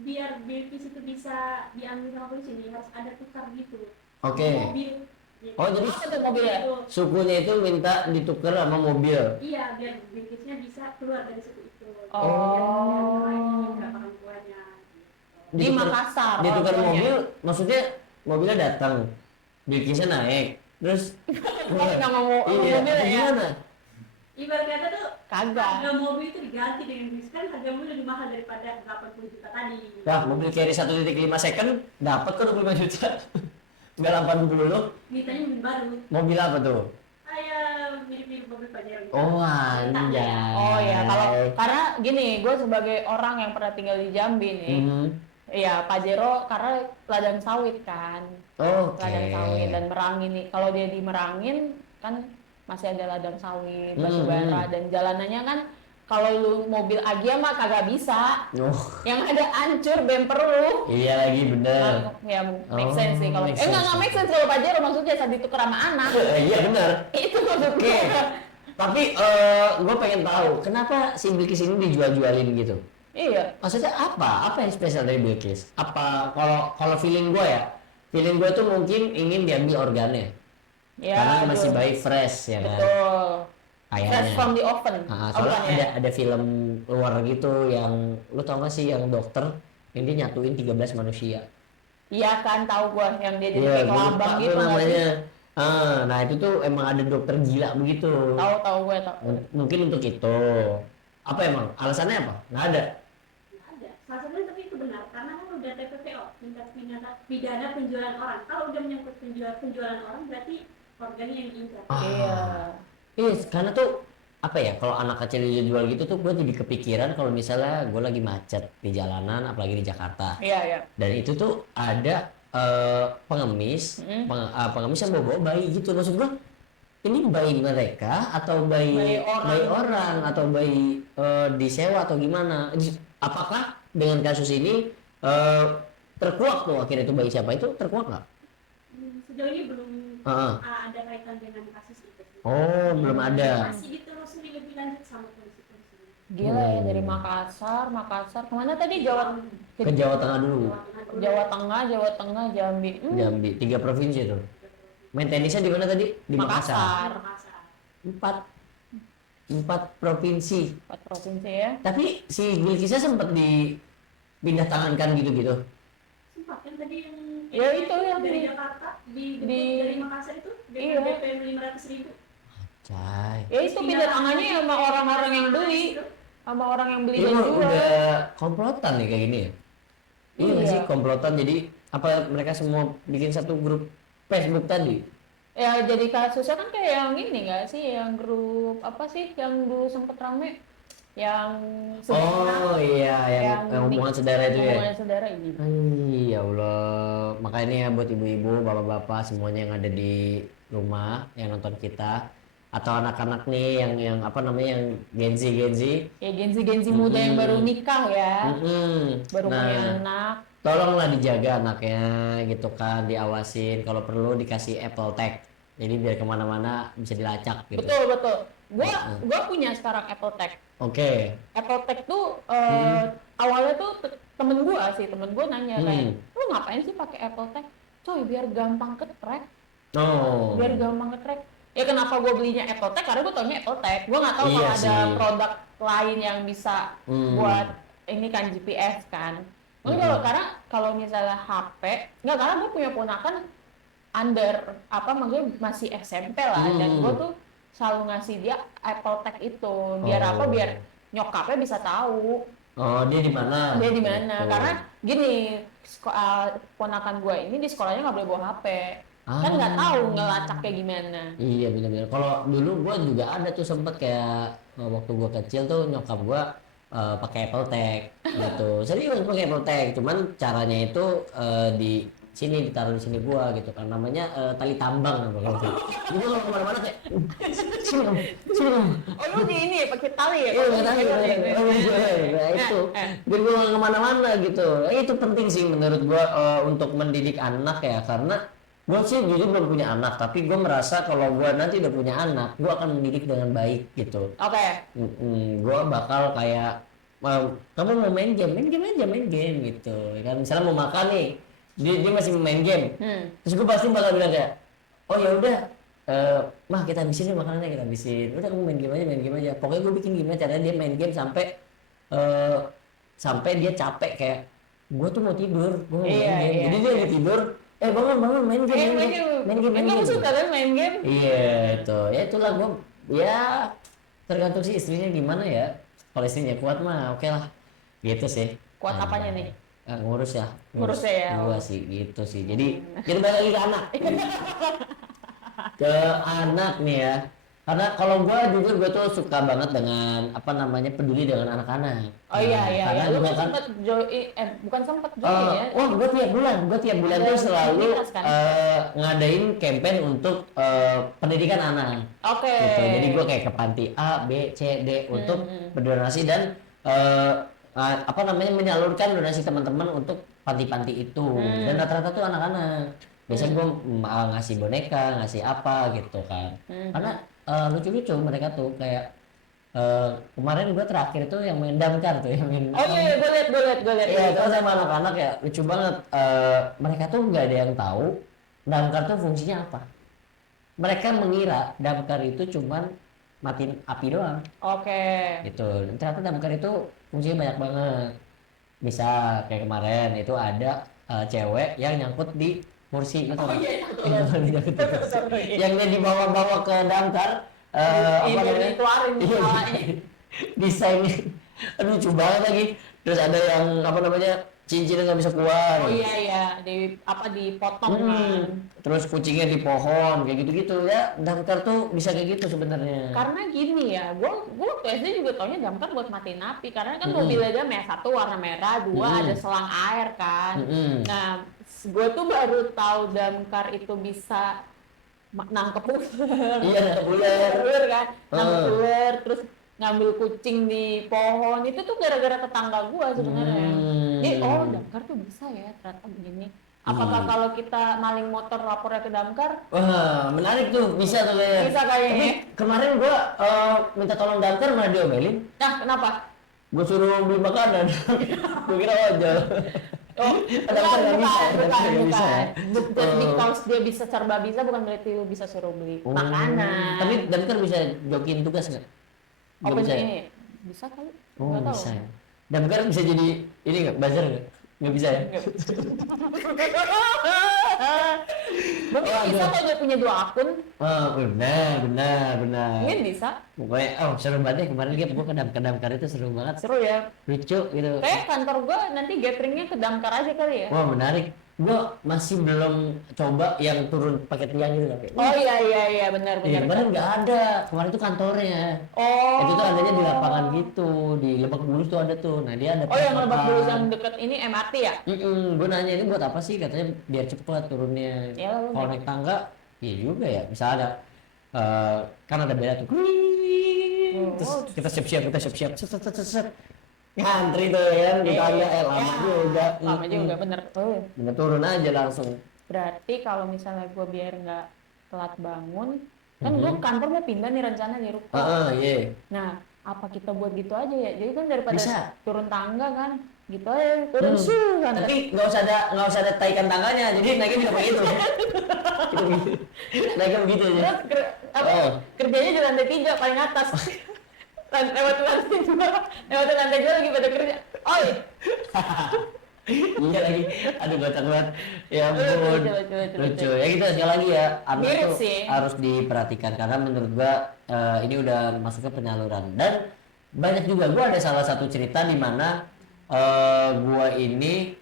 biar Bilqis itu bisa diambil sama polisi nih harus ada tukar gitu. Oke. Mobil Gitu. Oh, jadi Apa tuh mobilnya? sukunya itu minta ditukar sama mobil. Iya, biar Bilkisnya bisa keluar dari suku itu. Oh. Biar orang tuanya. Gitu. Di Makassar, Ditukar orang tuanya. mobil, maksudnya mobilnya datang, Bilkisnya naik, terus Nggak mau iya, mobil apa ya? gimana? Ibarat kata tuh Kagak. harga mobil itu diganti dengan bis, kan harga mobil lebih mahal daripada 80 juta tadi. Wah, mobil carry 1.5 second dapat kok 25 juta. Enggak 80. Mitanya mobil baru. Mobil apa tuh? Kayak mirip-mirip mobil Pajero gitu. Oh, anjay. Oh ya, kalau karena gini, gue sebagai orang yang pernah tinggal di Jambi nih, Mhm. ya Pajero karena ladang sawit kan, Oke. ladang sawit dan Merangin nih. Kalau dia di Merangin kan masih ada ladang sawit, batu bara dan jalanannya kan kalau lu mobil Agia mah kagak bisa, Oh, yang ada hancur bemper lu. iya lagi bener. Ya make sense sih kalau make enggak sense. make sense kalau Pajero maksudnya saat ditukar sama anak. Iya bener. Itu maksud Oke. gue. Tapi gue pengen tahu kenapa si Bilkis ini dijual-jualin gitu. Iya. Maksudnya apa? Apa yang spesial dari Bilkis? Apa kalau feeling gue ya? Feeling gue tuh mungkin ingin diambil organnya. Ya, Karena masih betul. bayi fresh ya kan. Betul. Kayaknya. Fresh from the oven. Ah, Oh, soalnya bukan ya? ada film luar gitu yang lu tau gak sih yang dokter yang dia nyatuin 13 manusia. Iya kan, tahu gua yang dia jadi Iya, kayak gue lupa kelabang tuh gitu nggak sih? namanya. Nah itu tuh emang ada dokter gila begitu. Tahu gue tahu. Mungkin untuk itu. Apa emang? Alasannya apa? Nggak ada. Nggak ada. Salah satunya tapi itu benar karena kan udah TPPO, tindak pidana penjualan orang. Kalau udah menyangkut penjualan orang berarti organnya yang diincar. Iya. Iya, karena tuh apa ya? Kalau anak kecil dijual gitu tuh gue jadi kepikiran kalau misalnya gue lagi macet di jalanan, apalagi di Jakarta. Iya, iya. Dan itu tuh ada pengemis, pengemis yang bawa bayi gitu. Maksud gue, ini bayi mereka atau bayi Bayi orang atau bayi disewa atau gimana? Apakah dengan kasus ini terkuak tuh akhirnya itu bayi siapa itu terkuak nggak? Sejauh ini belum ada kaitan dengan kasus itu. Oh, belum ada. Masih ditelusuri lebih lanjut sama polisi-polisi. Gila ya, dari Makassar kemana tadi? Ke Jawa Tengah dulu. Jawa Tengah, Jambi. Jambi, 3 provinsi tuh. Main tenisnya di mana tadi? Di Makassar. Makassar. 4 provinsi. 4 provinsi ya. Tapi si Bilkisnya sempat dipindah tangankan gitu-gitu. Sempat kan tadi yang Ya, itu yang dari di- Jakarta di- dari Makassar itu Iya. DP 500.000. Cai. Ya itu pindah tangannya sama orang-orang yang beli, sama orang yang beli Ini dan mah jual. udah komplotan nih kayak gini ya. Iya nggak Iya. sih komplotan, jadi apa mereka semua bikin satu grup Facebook tadi? Ya jadi kasusnya kan kayak yang ini nggak sih, yang grup apa sih yang dulu sempet rame, yang Oh iya, yang hubungan saudara itu ya. hubungan saudara ini. Ya Allah, makanya ya buat ibu-ibu, bapak-bapak semuanya yang ada di rumah yang nonton kita atau anak-anak nih yang apa namanya yang Gen Z. Ya Gen Z muda yang baru nikah ya, baru punya Nah, anak. tolonglah dijaga anaknya gitu kan, diawasin, kalau perlu dikasih Apple Tag. Jadi biar kemana-mana bisa dilacak gitu. Betul. Gua punya sekarang Apple Tag. Oke. Apple Tag tuh awalnya tuh temen gua nanya kayak, lu ngapain sih pakai Apple Tag? Coy, biar gampang ke-track. Oh. Biar gampang nge-track. Ya kenapa gue belinya Apple Tag? Karena gue taunya Apple Tag. Gue nggak tahu Iya kalau ada sih. produk lain yang bisa buat ini kan GPS kan. Mungkin karena kalau misalnya HP, nggak, karena gue punya ponakan under apa maksudnya masih SMP lah, dan gue tuh selalu ngasih dia Apple Tag itu biar apa? Biar nyokapnya bisa tahu Oh, dia di mana? dia di mana. Gitu. Karena gini, ponakan gue ini di sekolahnya nggak boleh bawa HP. Kan nggak tahu ngelacak kayak gimana. Iya benar-benar. Kalau dulu gua juga ada tuh sempet kayak waktu gua kecil tuh nyokap gua pakai Apple Tag gitu. Serius pakai Apple Tag, cuman caranya itu di sini ditaruh di sini gua gitu kan, namanya tali tambang apa kalau gitu. Jadi kalau kemana-mana kayak sini kamu. Oh lu di ini ya pakai tali ya? Iya nggak tahu. Nah itu biar gua nggak kemana-mana gitu. Itu penting sih menurut gua untuk mendidik anak ya, karena gue sih jujur belum punya anak, tapi gue merasa kalau gue nanti udah punya anak, gue akan mendidik dengan baik gitu. Oke. Gue bakal kayak, kamu mau main game gitu. Kan misalnya mau makan nih, dia masih mau main game. Terus gue pasti bakal bilang kayak, oh ya udah, mah kita habisin makanannya, kita habisin, udah kamu main game aja, pokoknya gue bikin gimana caranya dia main game eh, sampai dia capek, kayak gue tuh mau tidur, gue mau main game, jadi dia lagi tidur, bangun main game, main game. Kamu suka kan main game? Iya itu, ya itulah gue, ya tergantung sih istrinya gimana ya. Kalau istrinya kuat mah oke lah, gitu sih. Kuat apanya nih? Ngurus ya, Ngurusnya ya. gua sih gitu sih. Jadi kita balik lagi ke anak, ke anak nih ya. Karena kalau gua jujur gua tuh suka banget dengan apa namanya, peduli dengan anak-anak. Oh iya, Karena lu juga kan kan sempet bukan sempet join ya. wah, gue tiap bulan Ada tuh selalu aktivitas kan? ngadain campaign untuk pendidikan anak. Oke. Gitu. Jadi gue kayak ke panti A, B, C, D untuk berdonasi dan apa namanya, menyalurkan donasi teman-teman untuk panti-panti itu. Dan rata-rata tuh anak-anak. Biasanya gue ngasih boneka, ngasih apa gitu kan. Karena lucu-lucu mereka tuh kayak kemarin gue terakhir tuh yang main damkar tuh, yang main Oh iya, gue liat. iya, terus sama anak-anak ya lucu banget. Mereka tuh nggak ada yang tahu damkar tuh fungsinya apa. Mereka mengira damkar itu cuman matiin api doang Oke. gitu. Dan ternyata damkar itu fungsinya banyak banget. Bisa kayak kemarin itu ada cewek yang nyangkut di kursi gitu. Oh iya, Nyangkut di kursi. Yang dia dibawa-bawa ke damkar, apa namanya, dikeluarin kepalanya. desainnya aduh lucu banget lagi. Terus ada yang apa namanya, cincinnya nggak bisa keluar. Oh iya, dipotong kan. Terus kucingnya di pohon kayak gitu-gitu ya. Damkar tuh bisa kayak gitu sebenarnya. Karena gini ya, gue waktu SD juga taunya damkar buat matiin api, karena kan mobilnya dia satu warna merah, dua ada selang air kan. Nah, gue tuh baru tahu damkar itu bisa nangkep ular. Iya, nangkep ular. Ular kan, nangkep ular, terus ngambil kucing di pohon, itu tuh gara-gara tetangga gue sebenarnya. Jadi damkar tuh bisa ya ternyata begini. Apakah kalau kita maling motor lapornya ke damkar? Wah, menarik tuh, bisa tuh kayaknya. Bisa kayaknya. Tapi kemarin gua minta tolong damkar malah diomelin. Nah, kenapa? Gua suruh beli makanan. Gua kira ojol. Oh, Damkar nggak bisa, damkar nggak bisa ya. Just because dia bisa serba bisa bukan berarti lu bisa suruh beli makanan. Tapi damkar bisa jokin tugas nggak? Nggak bisa. Ini bisa kali? Oh, Nggak tahu. bisa ya. Damkar bisa jadi ini nggak? Buzzer nggak? Nggak bisa ya? Mungkin bisa kalau dia punya 2 akun. Oh, benar. Mungkin bisa. Pokoknya, seru banget ya kemarin gua ke damkar itu seru banget. Seru ya. Lucu gitu. Kayak kantor gua nanti gatheringnya ke damkar aja kali ya. Wah, menarik. Gua masih belum coba yang turun pakai tiang gitu kan. Oh iya benar. Iya, kemarin nggak ada. Kemarin itu kantornya. Oh. Itu tuh adanya di lapangan gitu, di Lebak Bulus tuh ada tuh. Nah, dia ada. Oh, yang Lebak Bulus yang papan. deket ini MRT ya? Gue nanya ini buat apa sih? Katanya biar cepet turunnya. Ya, lalu Kalau naik tangga, iya juga ya. Bisa ada, kan ada beda tuh. Terus kita siap-siap. Set. Ngantri tuh ya, di tangga, lama juga. Lama juga, bener. Oh. Bener, turun aja langsung. Berarti kalau misalnya gue biar nggak telat bangun, kan gue kantor mau pindah nih rencana nih Ruko. Iya. Nah, apa kita buat gitu aja ya? Jadi kan daripada Bisa. turun tangga kan, gitu aja turun kan. Tapi nggak usah ada taikan tangganya, jadi naiknya bisa pakai itu. Naiknya begitu aja. Terus kerjanya di lantai 3 paling atas. lewat lantai 2 lagi pada kerja. Oh iya. Iya lagi, aduh gocak banget. Ya ampun, lucu. Ya kita sekali lagi ya, anak Mirip tuh sih. harus diperhatikan karena menurut gua ini udah masuk ke penyaluran. Dan banyak juga, gua ada salah satu cerita di mana gua ini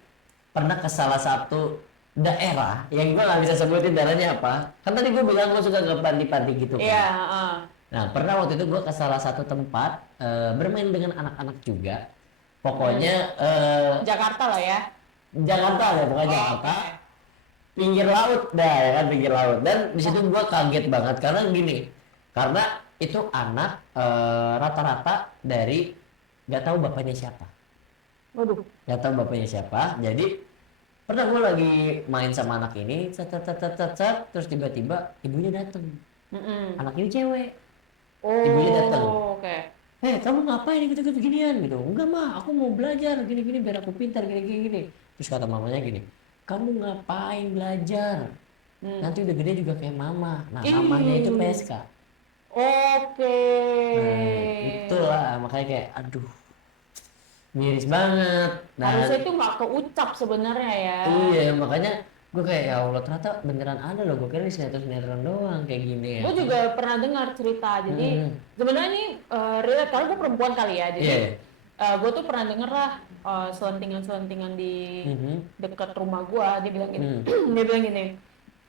pernah ke salah satu daerah yang gua nggak bisa sebutin daerahnya apa. Kan tadi gua bilang gua suka ke panti-panti gitu kan. Iya. Nah, pernah waktu itu gua ke salah satu tempat bermain dengan anak-anak juga. Pokoknya Jakarta lah ya. Jakarta ya, pokoknya Jakarta. Pinggir laut dah ya kan, pinggir laut. Dan di situ gua kaget banget karena gini. Karena itu anak rata-rata dari nggak tahu bapaknya siapa. Waduh. Nggak tahu bapaknya siapa. Jadi pernah gua lagi main sama anak ini, terus tiba-tiba ibunya datang. Anak ini cewek. Ibunya datang. Oke. Kamu ngapain gitu ginian gitu? Enggak mah, aku mau belajar gini biar aku pintar gini. Terus kata mamanya gini, kamu ngapain belajar? nanti udah gede juga kayak mama. Nah, Ih. mamanya itu PSK. Oke. Nah, itulah makanya kayak aduh miris banget. Nah, Harusnya itu nggak keucap sebenarnya ya. iya makanya gue kayak ya Allah ternyata beneran ada loh, gue kira di sinetron doang kayak gini ya. Gue juga pernah dengar cerita. Jadi sebenarnya ini relate karena gue perempuan kali ya. Jadi Iya. gue tuh pernah denger lah selentingan-selentingan di dekat rumah gue. Dia bilang gini, dia bilang gini,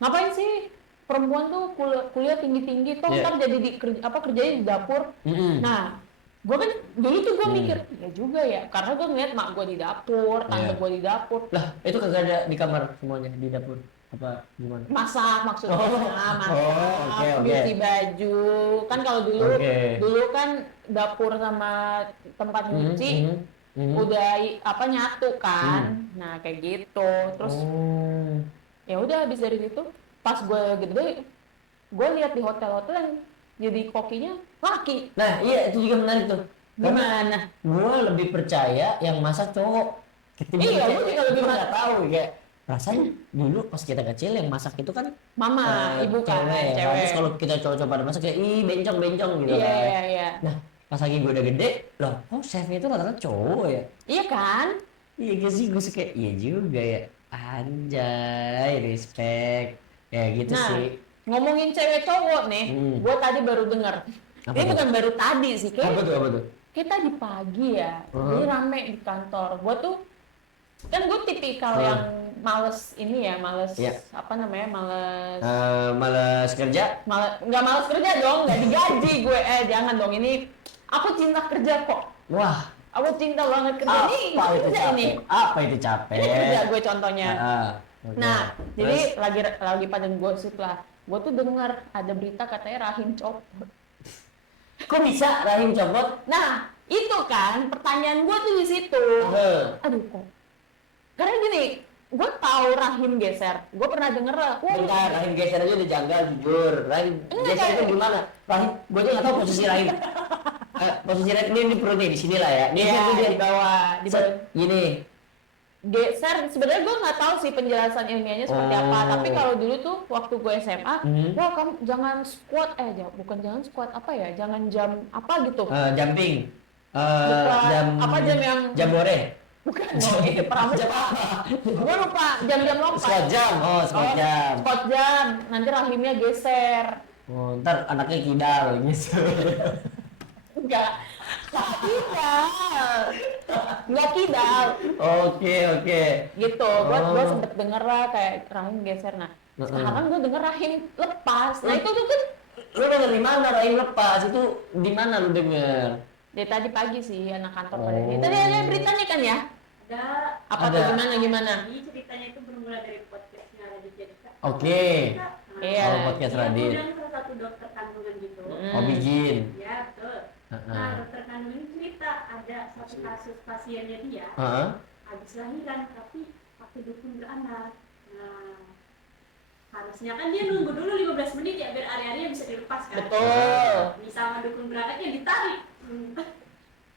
ngapain sih perempuan tuh kuliah tinggi-tinggi, toh Iya. ntar jadi kerjanya di dapur. Nah, gue kan dulu tuh gue mikir ya juga ya, karena gue ngeliat mak gue di dapur, tante Iya. gue di dapur, Lah itu kagak ada di kamar semuanya di dapur apa gimana? masak maksudnya, masak, oke. cuci baju. Kan kalau dulu Oke. dulu kan dapur sama tempat nyuci udah nyatu kan. Nah kayak gitu. Terus ya udah habis dari situ pas gue gede gue lihat di hotel-hotel yang jadi kokinya laki. Nah iya itu juga menarik tuh. Gimana? Gue lebih percaya yang masak cowok. Iya, gue juga lebih nggak tahu kayak rasanya dulu pas kita kecil yang masak itu kan Mama, ibu kan, cewek. cewek. Terus kalau kita cowok-cowok pada masak kayak ih bencong gitu Iya, kan. iya. Nah pas lagi gue udah gede, loh kok chefnya itu rata-rata cowok ya? Iya kan? Iya gak sih, gue suka iya juga ya. Anjay, respect. Ya gitu Nah, sih. ngomongin cewek cowok nih, gue tadi baru denger. Apa Ini tuh? bukan baru tadi sih, Apa tuh? kayak tadi pagi ya. Ini rame di kantor. Gue tuh kan gue tipikal yang males ini ya, males Iya. apa namanya, males Malas kerja? nggak males kerja dong, nggak digaji gue. Jangan dong, ini aku cinta kerja kok. Wah, Aku cinta banget kerja. Ini apa itu kerja capek? ini. Apa itu capek? Ini kerja gue contohnya. Oke. Nah, jadi Terus? lagi pada gosip lah. Gue tuh dengar ada berita katanya rahim copot. Kok bisa rahim copot? Nah, itu kan pertanyaan gue tuh di situ. Aduh kok. Karena gini, gue tahu rahim geser. Gue pernah denger lah. Bentar, rahim geser aja udah janggal jujur. Rahim Enggak, geser itu kayak- gimana? Rahim, gue aja nggak tahu posisi rahim. Posisi rahim ini perut nih di sini lah ya. Ini Iya, dia di bawah. Gini. Geser. Sebenarnya gue nggak tahu sih penjelasan ilmiahnya seperti apa. Oh. Tapi kalau dulu tuh waktu gue SMA, wah kamu jangan squat. Bukan jangan squat apa ya? Jangan jam apa gitu. Jumping. Bukan. Apa jam yang Jambore. bukan dong, itu pramuka. Gue lupa jam-jam lompat. Squat jam. Oh, squat jam. Squat jam. Nanti rahimnya geser. Oh, ntar anaknya kidal gitu. Enggak kidal. Enggak kidal. Oke. Gitu. Gua sempet denger lah kayak rahim geser. Nah, sekarang gue denger rahim lepas. Nah, itu tuh kan Lu denger di mana rahim lepas? Itu di mana lu denger? dari tadi pagi sih anak kantor pada ini. Tadi ada beritanya kan ya? Ada. Apa Ada. tuh gimana? Jadi ceritanya itu bermula dari podcastnya Raditya Dika. Oke. Iya. Oh, podcast Dia Radit. undang salah satu dokter kandungan gitu. Oh, bikin. Ya betul. Nah dokter kandungan ini cerita ada satu kasus pasiennya dia habis lahiran tapi pakai dukun beranak. Nah harusnya kan dia nunggu dulu 15 menit ya biar ari-arinya bisa dilepas kan. Betul. Bisa sama dukun beranaknya ditarik.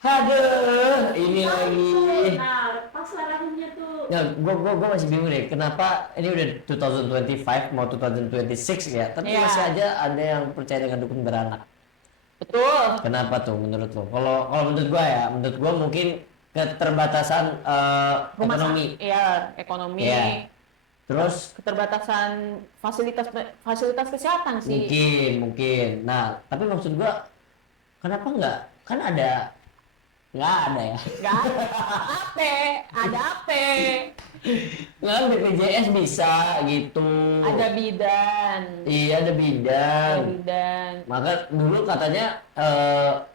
Aduh, ini lagi. Nah lepas lah rahimnya tuh. Ya, gua masih bingung deh. Kenapa ini udah 2025 mau 2026 ya, tapi Iya. masih aja ada yang percaya dengan dukun beranak. Betul. Kenapa tuh menurut lo? Kalau menurut gua mungkin keterbatasan ekonomi. Iya, ekonomi. Iya. Terus Keterbatasan fasilitas kesehatan sih. mungkin. Nah, tapi maksud gua kenapa nggak? Kan nggak ada ya. Nggak ada apa? Nggak BPJS bisa gitu. Ada bidan. Iya ada Ada bidan. bidan. Maka dulu katanya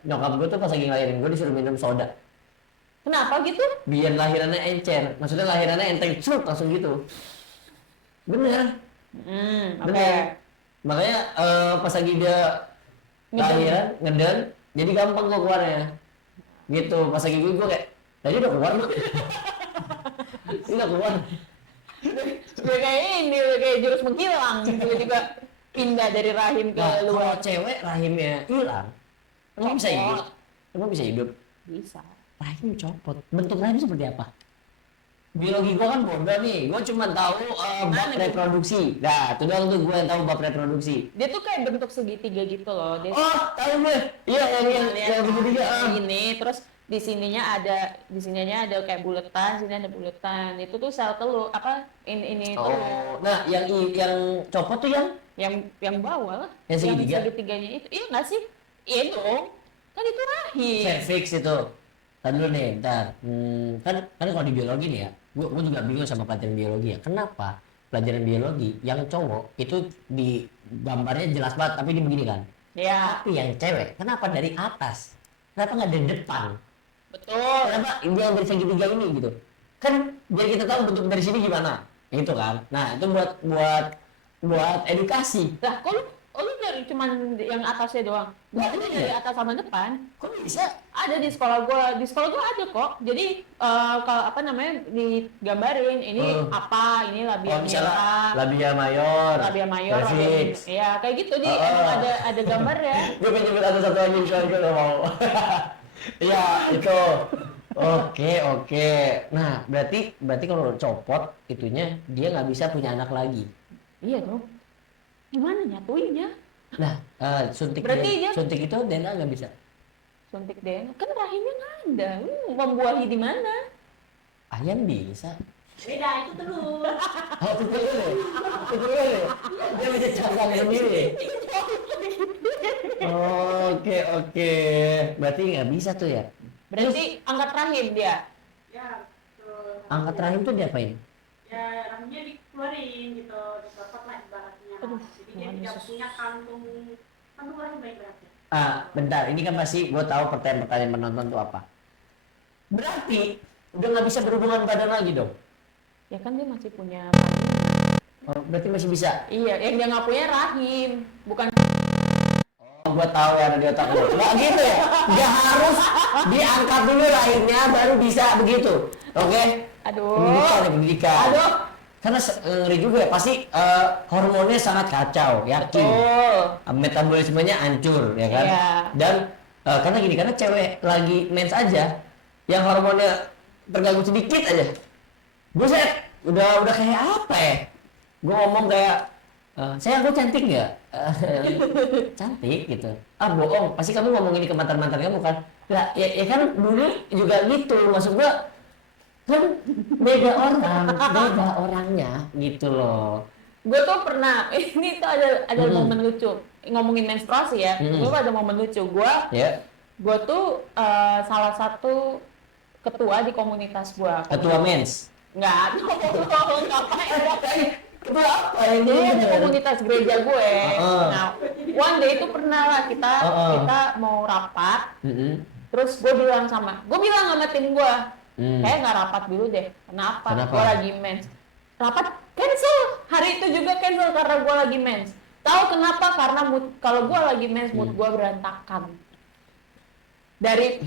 nyokap gue tuh pas lagi ngelahirin gue disuruh minum soda Kenapa gitu? biar lahirannya encer. Maksudnya lahirannya enteng cuk langsung gitu. Bener. Oke. Bener. Makanya pas lagi dia Ngeden. lahiran ngeden jadi gampang kok keluarnya. Gitu. Pas lagi gue kayak tadi udah keluar loh. Ini udah keluar. Udah kayak ini, udah kayak jurus menghilang. Tiba-tiba pindah dari rahim ke Nah, kalau luar. cewek rahimnya hilang, emang bisa hidup? Emang bisa hidup? Bisa. Rahim copot. Bentuk rahim seperti apa? biologi gua kan bodoh nih. Gua cuma tahu bab reproduksi. Nah, itu doang tuh gua yang tahu bab reproduksi. Dia tuh kayak bentuk segitiga gitu loh. Dia Oh, tahu gue. Iya, yang segitiga. ini terus di sininya ada kayak buletan, sini ada buletan. Itu tuh sel telur apa ini tuh. Oh, nah yang copot tuh Yang bawah lah. Yang segitiga? Segitiganya itu. Iya nggak sih? Iya dong. Kan itu rahim. cervix itu. Tadi dulu nih, bentar. Kan kalau di biologi nih ya, gua juga bingung sama pelajaran biologi ya. Kenapa pelajaran biologi yang cowok itu di gambarnya jelas banget, tapi ini begini kan? Ya, Tapi yang cewek, kenapa dari atas? Kenapa nggak dari depan? betul. Kenapa dia yang dari segitiga ini gitu? Kan biar kita tahu bentuk dari sini gimana, gitu kan? Nah itu buat edukasi. Lah, kok lu dari cuman yang atasnya doang? Gua ada dari atas sama depan. Kok bisa? Ada di sekolah gua ada kok. Jadi kalau apa namanya digambarin ini apa, ini labia misalnya minor, labia mayor, cervix. ya kayak gitu di emang ada gambarnya. Gue pengen nyebut satu lagi misalnya gue gak mau. Iya itu. Oke. Nah berarti kalau copot itunya dia nggak bisa punya anak lagi. Iya dong. Gimana nyatuinnya? Nah suntik Berarti suntik itu DNA nggak bisa. Suntik DNA kan rahimnya nggak ada. Membuahi di mana? Ayam bisa. Beda itu telur. Oh itu telur. Dia bisa cangkang sendiri. Oke. Berarti nggak bisa tuh ya? Berarti angkat rahim dia. Ya, betul. Angkat rahim tuh diapain? Ya, rahimnya dikeluarin gitu, dicopot lah ibaratnya. Aduh, Jadi dia Tuhan tidak Yesus. punya kantung rahim ibaratnya. Bentar, ini kan pasti gue tahu pertanyaan penonton tuh apa. Berarti udah nggak bisa berhubungan badan lagi dong? Ya kan dia masih punya vagina. Oh, berarti masih bisa? Iya, yang dia nggak punya rahim, bukan. Oh, gue tahu yang ada di otak lo. Nggak gitu ya? Nggak harus diangkat dulu rahimnya baru bisa begitu. Oke? Aduh. Pendidikan. Aduh. Karena ngeri juga ya, pasti hormonnya sangat kacau, yakin. Betul. Metabolismenya hancur, ya kan? Iya. Dan karena cewek lagi mens aja, yang hormonnya terganggu sedikit aja, buset, udah kayak apa ya? Gue ngomong kayak, saya aku cantik nggak? Cantik gitu. Ah bohong, pasti kamu ngomong ini ke mantan-mantan kamu kan? Lah, ya kan dulu juga gitu, maksud gua kan beda orangnya gitu loh. Gue tuh pernah, ini tuh ada momen lucu. Ngomongin menstruasi ya, gue ada momen lucu. Gue tuh salah satu ketua di komunitas gue. Ketua mens? Enggak, ngapain? Ketua apa yang Jadi ada komunitas gereja gue. Nah, one day itu pernah lah kita mau rapat. Terus gue bilang sama tim gue, kayak nggak rapat dulu deh. Kenapa? Gue lagi mens. Rapat cancel. Hari itu juga cancel karena gue lagi mens. Tahu kenapa? Karena kalau gue lagi mens mood gue berantakan. Jadi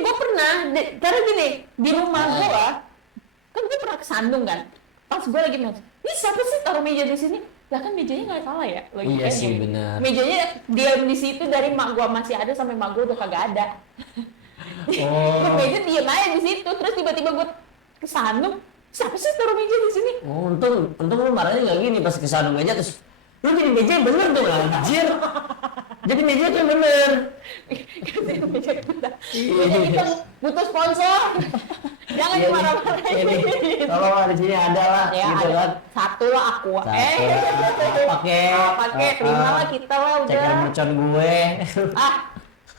gue pernah, karena gini di rumah gue, kan gue pernah kesandung kan. Pas gue lagi mens, ini siapa sih taruh meja di sini? Lah kan mejanya nggak salah ya. Iya sih benar. Mejanya diam di situ dari mak gue masih ada sampai mak gue udah kagak ada. Meja diam aja di situ, terus tiba-tiba gue kesandung. Siapa sih taruh meja di sini? Oh, untung lu marahnya nggak gini pas kesandung meja terus lu jadi meja yang bener dong anjir. Jadi meja tuh yang bener. Meja kita butuh sponsor. Jangan dimarah-marahin. Kalau di sini ada lah Ya, gitu kan. satu lah aku. Pakai terima lah kita lah udah. Ceker mercon gue.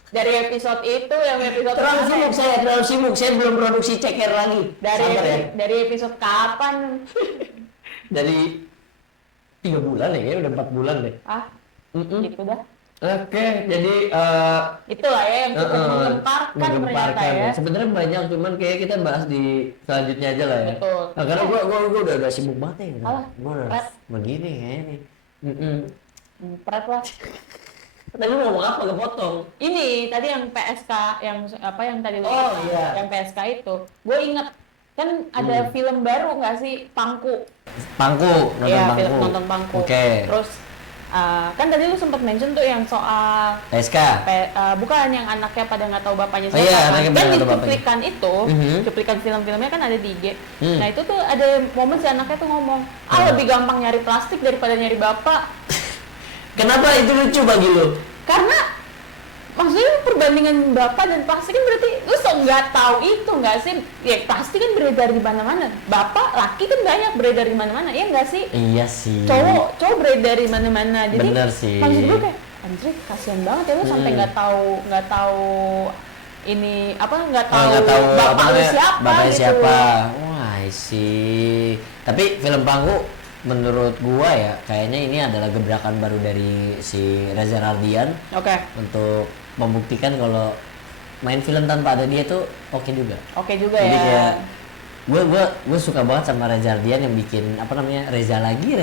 Dari episode itu yang episode terlalu sibuk saya belum produksi ceker lagi. Dari episode kapan? Dari 3 bulan ya, kayaknya udah 4 bulan deh. Gitu dah. Oke, jadi itulah ya yang cukup menggemparkan ternyata ya. Sebenarnya banyak, cuman kayak kita bahas di selanjutnya aja lah ya. Betul. Nah, karena gua udah sibuk banget ya. Gua udah Pret. begini kayaknya nih. Pret lah. Tadi lu ngomong apa kepotong? Ini tadi yang PSK yang apa yang tadi iya. yang PSK itu. Gue inget kan ada film baru nggak sih, Pangku? Nonton Iya, Pangku. nonton Pangku. Oke. Terus kan tadi lu sempat mention tuh yang soal SK. bukan yang anaknya pada nggak tahu bapaknya siapa. Iya, kan anaknya di pada nggak tahu bapaknya. cuplikan itu, cuplikan film-filmnya kan ada di IG. Nah itu tuh ada momen si anaknya tuh ngomong, lebih gampang nyari plastik daripada nyari bapak. Kenapa itu lucu bagi lu? Karena maksudnya perbandingan bapak dan plastik kan berarti lu nggak tahu itu nggak sih? Ya plastik kan beredar di mana-mana. Bapak laki kan banyak beredar di mana-mana, ya nggak sih? Iya sih. Cowok beredar di mana-mana. Jadi bener sih. maksud gue kayak anjir kasihan banget ya lu sampai nggak tahu ini apa nggak tahu bapak lu siapa bapaknya gitu. siapa. Wah sih. Tapi film Pangku menurut gua ya kayaknya ini adalah gebrakan baru dari si Reza Rahardian. Oke. Untuk membuktikan kalau main film tanpa ada dia tuh oke juga. Oke juga. Jadi ya. kayak gue suka banget sama Reza Rahardian yang bikin apa namanya Reza lagi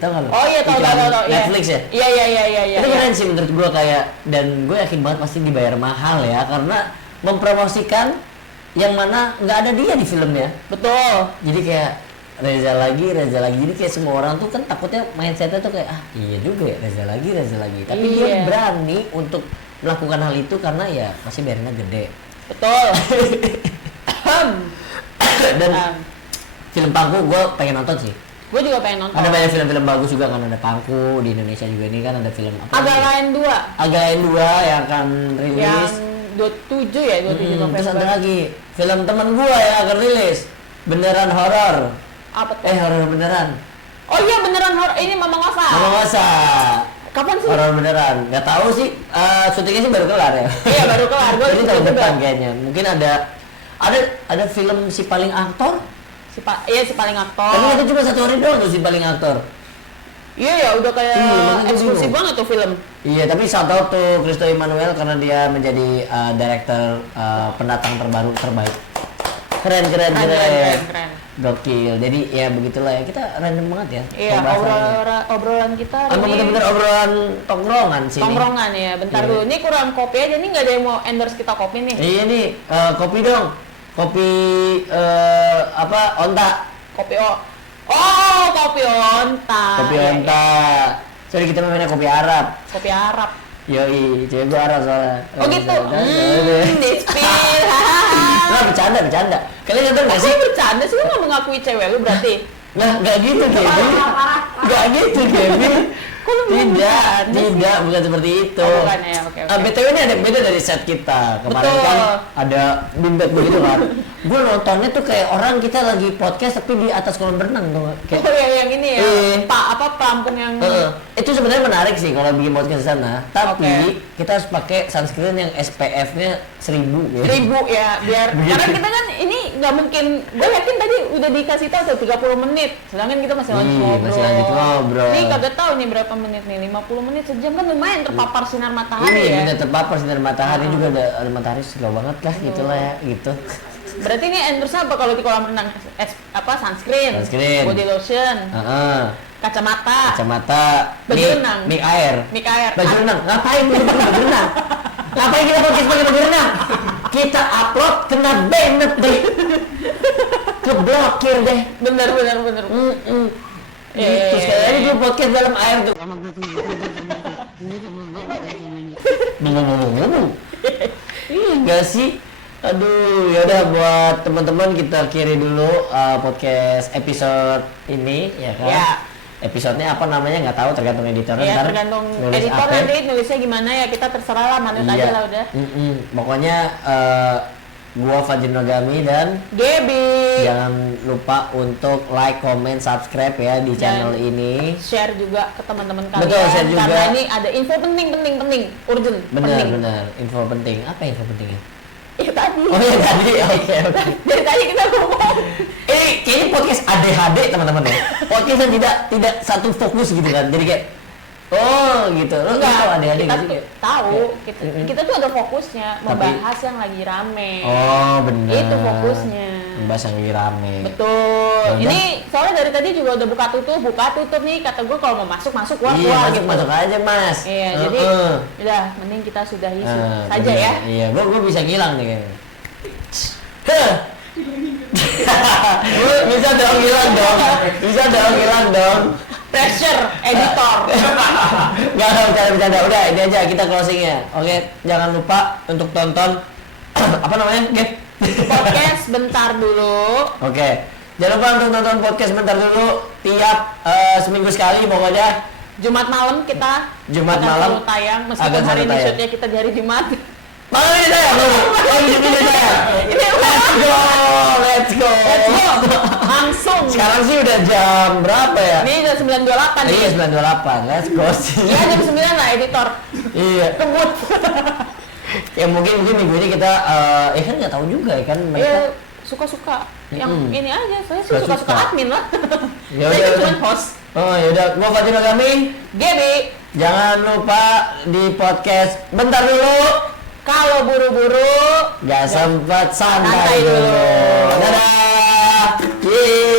tau gak lo? Oh iya tahu. Netflix ya. Iya. Itu keren sih menurut gue kayak, dan gue yakin banget pasti dibayar mahal ya karena mempromosikan yang mana nggak ada dia di filmnya. Betul. Jadi kayak Reza lagi jadi kayak semua orang tuh kan takutnya mindsetnya tuh kayak iya juga ya Reza lagi tapi dia berani untuk melakukan hal itu karena ya pasti bayarnya gede. Betul. Dan film Pangku gue pengen nonton sih. Gue juga pengen nonton. Ada banyak film-film bagus juga kan, ada Pangku di Indonesia juga ini kan ada film apa? Agak lain 2 yang akan rilis. Yang 27 ya 27 November. Terus ada lagi film temen gue yang akan rilis beneran horor. Apa tuh? Horor beneran. Oh iya beneran horor. Ini Mama Ngasa. Kapan sih? Horor beneran. Nggak tahu sih. Syutingnya sih baru kelar ya. Iya baru kelar. Jadi tahun depan kayaknya. Mungkin ada film si paling aktor. Si paling aktor. Tapi itu cuma 1 hari doang tuh si paling aktor. Iya ya udah kayak eksklusif banget tuh film. Iya tapi shout out tuh Christo Emmanuel karena dia menjadi director pendatang terbaru terbaik. Keren. Gokil. Jadi ya begitulah ya, kita random banget ya. Iya, obrolan kita ini bener-bener obrolan tongkrongan sih. Tongkrongan ya. Bentar dulu. Ini kurang kopi aja nih, nggak ada yang mau endorse kita kopi nih. Iya nih, kopi dong. Kopi Onta. Kopi Onta. Kopi Onta. Sorry kita mainnya kopi Arab. Kopi Arab. Yoi, cewek gua Arab soalnya. Oh gitu. Dispil. Nggak bercanda. Kalian nyadar nggak sih? Bercanda sih, lu nggak mengakui cewek lu berarti? Nah, nggak gitu Kevin. Nggak gitu Kevin. Tidak, bukan seperti itu. Oh, bukan ya, oke. BTW ini ada beda dari set kita. Kemarin kan ada bimbet begitu kan. Gue nontonnya tuh kayak orang kita lagi podcast tapi di atas kolam renang tuh. Oh yang ini ya. Pelampung yang itu sebenarnya menarik sih kalau bikin podcast di sana. Tapi kita harus pakai sunscreen yang SPF-nya 1000 ya. 1000 ya, biar karena kita kan ini nggak mungkin. Gue yakin tadi udah dikasih tahu tuh 30 menit. Sedangkan kita masih lanjut ngobrol. Nih kagak tahu nih berapa menit nih, 50 menit sejam kan lumayan terpapar sinar matahari ya. Ini terpapar sinar matahari juga ada matahari slow banget lah gitulah ya gitu. Berarti ini endorse apa kalau di kolam renang? Sunscreen, body lotion, kacamata, baju renang, mic air. Baju renang. Ngapain renang? Ngapain kita podcast pakai baju renang? Kita upload kena banned deh. Keblokir deh. Bener. Itu sekali lagi gue podcast dalam air tuh. Iya enggak sih? Aduh, yaudah buat teman-teman kita akhiri dulu podcast episode ini ya kan. Ya. Episodenya apa namanya nggak tahu, tergantung editor. Ya, tergantung editor nanti nulisnya gimana ya, kita terserah lah, manut aja lah udah. Pokoknya gua Fajrin Nogami dan Gaby. Jangan lupa untuk like, comment, subscribe ya di channel ini. Share juga ke teman-teman kalian. Betul, share juga. Karena ini ada info penting, urgent. Benar, info penting. Apa info pentingnya? Ya tadi. Oh ya tadi, oke. Dari tadi kita ngomong. Kayaknya podcast ADHD teman-teman ya. Podcast yang tidak satu fokus gitu kan. Jadi kayak gitu. Lo nggak tahu ADHD kita gitu? Tahu. Kita tuh ada fokusnya membahas yang lagi rame. Oh benar. Itu fokusnya. Membahas yang lagi rame. Betul. Ini soalnya dari tadi juga udah buka tutup nih. Kata gue kalau mau masuk keluar gitu. Masuk aja mas. Iya. Jadi udah mending kita sudahi saja ya. Iya. Gue bisa ngilang nih kayaknya. Bisa dong hilang dong. Pressure editor. Nggak bercanda. Udah ini aja kita closingnya. Oke, jangan lupa untuk tonton apa namanya? Podcast bentar dulu. Oke. Jangan lupa untuk nonton podcast bentar dulu tiap seminggu sekali pokoknya. Jumat malam kita Jumat akan malam selalu tayang meskipun hari ini shootnya kita di hari Jumat. Malam ini saya Let's go. Langsung. Sekarang sih udah jam berapa ya? Ini udah 9.28 nih. Iya 9.28. Let's go sih. Iya jam 9 lah editor. Iya. Kebut. Ya mungkin minggu ini kita kan nggak tahu juga ya kan mereka. Iya suka-suka. Yang ini aja saya sih suka-suka admin lah. Ya Saya udah. cuma host. Oh yaudah, gua Fatin Agami. Gaby. Jangan lupa di podcast bentar dulu. Kalau buru-buru Gak sempat santai Santai dulu. dulu. Dadah. Yeay.